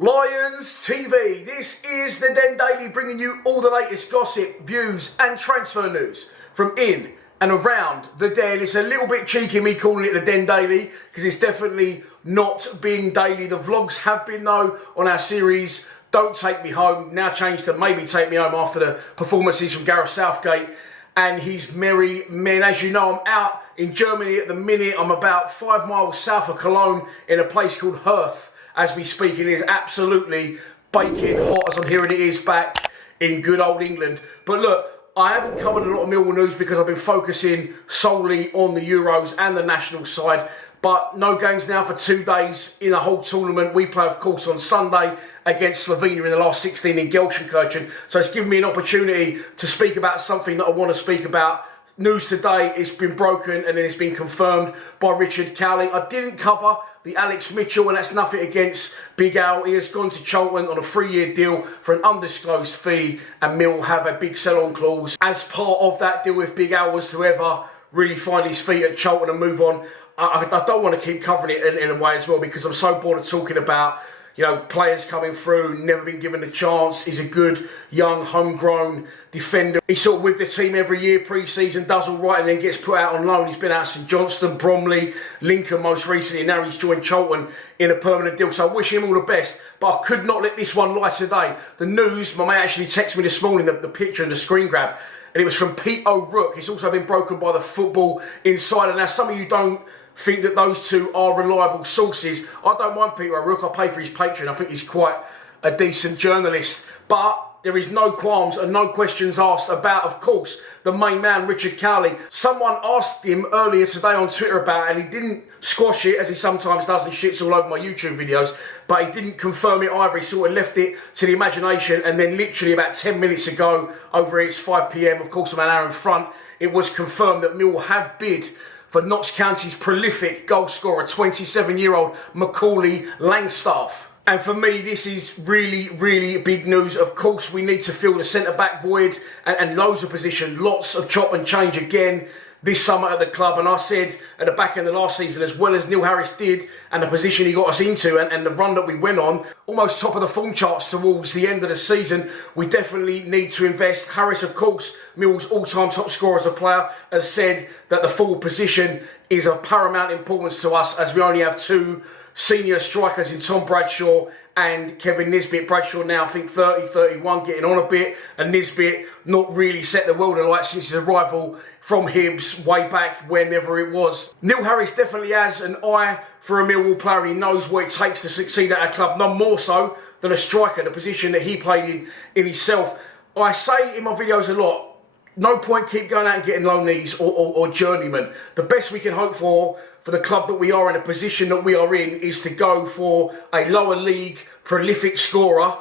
Lions TV, this is the Den Daily, bringing you all the latest gossip, views and transfer news from in and around the Den. It's a little bit cheeky me calling it the Den Daily because it's definitely not been daily. The vlogs have been though on our series Don't Take Me Home, now changed to Maybe Take Me Home after the performances from Gareth Southgate and his merry men. As you know, I'm out in Germany at the minute. I'm about 5 miles south of Cologne in a place called Herth. As we speak, it is absolutely baking hot as I'm hearing it is back in good old England. But look, I haven't covered a lot of Millwall news because I've been focusing solely on the Euros and the national side. But no games now for 2 days in the whole tournament. We play, of course, on Sunday against Slovenia in the last 16 in Gelsenkirchen. So it's given me an opportunity to speak about something that I want to speak about. News today, it's been broken and then it's been confirmed by Richard Cowley. I didn't cover the Alex Mitchell, and that's nothing against Big Al. He has gone to Charlton on a 3-year deal for an undisclosed fee, and Mill have a big sell-on clause as part of that deal if Big Al was to ever really find his feet at Charlton and move on. I don't want to keep covering it in a way as well because I'm so bored of talking about, you know, players coming through, never been given a chance. He's a good, young, homegrown defender. He's sort of with the team every year, pre-season, does all right, and then gets put out on loan. He's been out St Johnstone, Bromley, Lincoln most recently, and now he's joined Charlton in a permanent deal. So I wish him all the best, but I could not let this one lie today. The news, my mate actually texted me this morning, the picture and the screen grab, and it was from Pete O'Rourke. It's also been broken by the Football Insider. Now, some of you don't think that those two are reliable sources. I don't mind Peter O'Rourke. I pay for his Patreon. I think he's quite a decent journalist. But there is no qualms and no questions asked about, of course, the main man, Richard Cowley. Someone asked him earlier today on Twitter about it, and he didn't squash it, as he sometimes does and shits all over my YouTube videos, but he didn't confirm it either. He sort of left it to the imagination, and then literally about 10 minutes ago, over it's 5 PM, of course I'm an hour in front, it was confirmed that Millwall have bid for Notts.County'S prolific goal scorer, 27-year-old Macaulay Langstaff. And for me, this is really, really big news. Of course, we need to fill the centre-back void and loads of positions, lots of chop and change again this summer at the club. And I said at the back end of last season, as well as Neil Harris did and the position he got us into and the run that we went on, almost top of the form charts towards the end of the season, we definitely need to invest. Harris, of course, Millwall's all-time top scorer as a player, has said that the forward position is of paramount importance to us as we only have 2 senior strikers in Tom Bradshaw and Kevin Nisbet. Bradshaw now, I think, 30, 31, getting on a bit, and Nisbet not really set the world alight since his arrival from Hibs way back whenever it was. Neil Harris definitely has an eye for a Millwall player, and he knows what it takes to succeed at our club, none more so than a striker, the position that he played in himself. I say in my videos a lot, no point keep going out and getting loanees or journeymen. The best we can hope for the club that we are in, a position that we are in, is to go for a lower league prolific scorer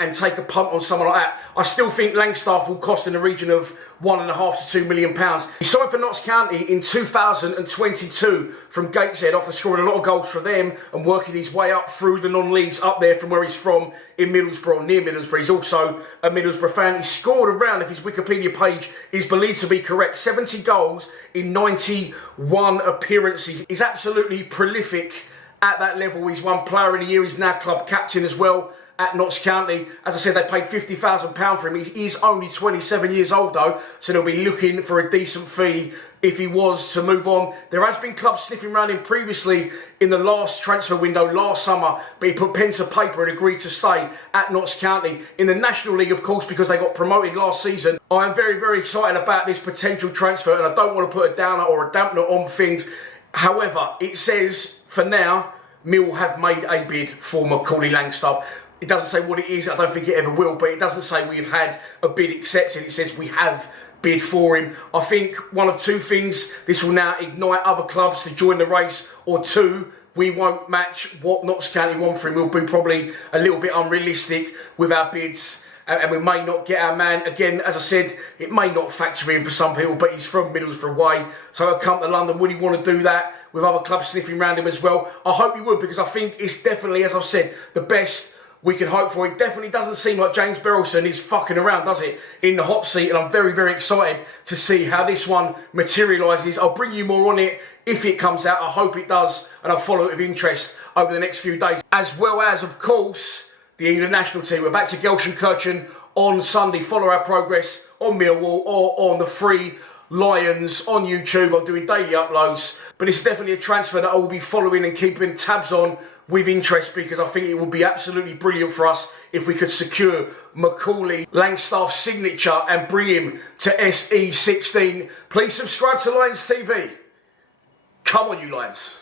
and take a punt on someone like that. I still think Langstaff will cost in the region of £1.5 to £2 million. He signed for Notts County in 2022 from Gateshead after scoring a lot of goals for them and working his way up through the non-leagues up there from where he's from in Middlesbrough, near Middlesbrough. He's also a Middlesbrough fan. He scored around, if his Wikipedia page is believed to be correct, 70 goals in 91 appearances. He's absolutely prolific at that level. He's won Player of the Year. He's now club captain as well at Notts County. As I said, they paid £50,000 for him. He is only 27 years old though, so they'll be looking for a decent fee if he was to move on. There has been clubs sniffing around him previously in the last transfer window last summer, but he put pen to paper and agreed to stay at Notts County. In the National League, of course, because they got promoted last season, I am very, very excited about this potential transfer, and I don't want to put a downer or a dampener on things. However, it says, for now, Mill have made a bid for Macaulay Langstaff. It doesn't say what it is, I don't think it ever will, but it doesn't say we've had a bid accepted. It says we have bid for him. I think one of 2 things, this will now ignite other clubs to join the race, or 2, we won't match what Notts County want for him. We'll be probably a little bit unrealistic with our bids, and we may not get our man. Again, as I said, it may not factor in for some people, but he's from Middlesbrough way, so he'll come to London. Would he want to do that with other clubs sniffing around him as well? I hope he would, because I think it's definitely, as I've said, the best we can hope for. It definitely doesn't seem like James Berylson is fucking around, does it, in the hot seat? And I'm very, very excited to see how this one materialises. I'll bring you more on it if it comes out. I hope it does, and I'll follow it with interest over the next few days. As well as, of course, the England national team. We're back to Gelsenkirchen on Sunday. Follow our progress on Millwall or on the Free Lions on YouTube. I'm doing daily uploads, but it's definitely a transfer that I will be following and keeping tabs on with interest, because I think it would be absolutely brilliant for us if we could secure Macaulay Langstaff's signature and bring him to SE16. Please subscribe to Lions TV. Come on, you Lions.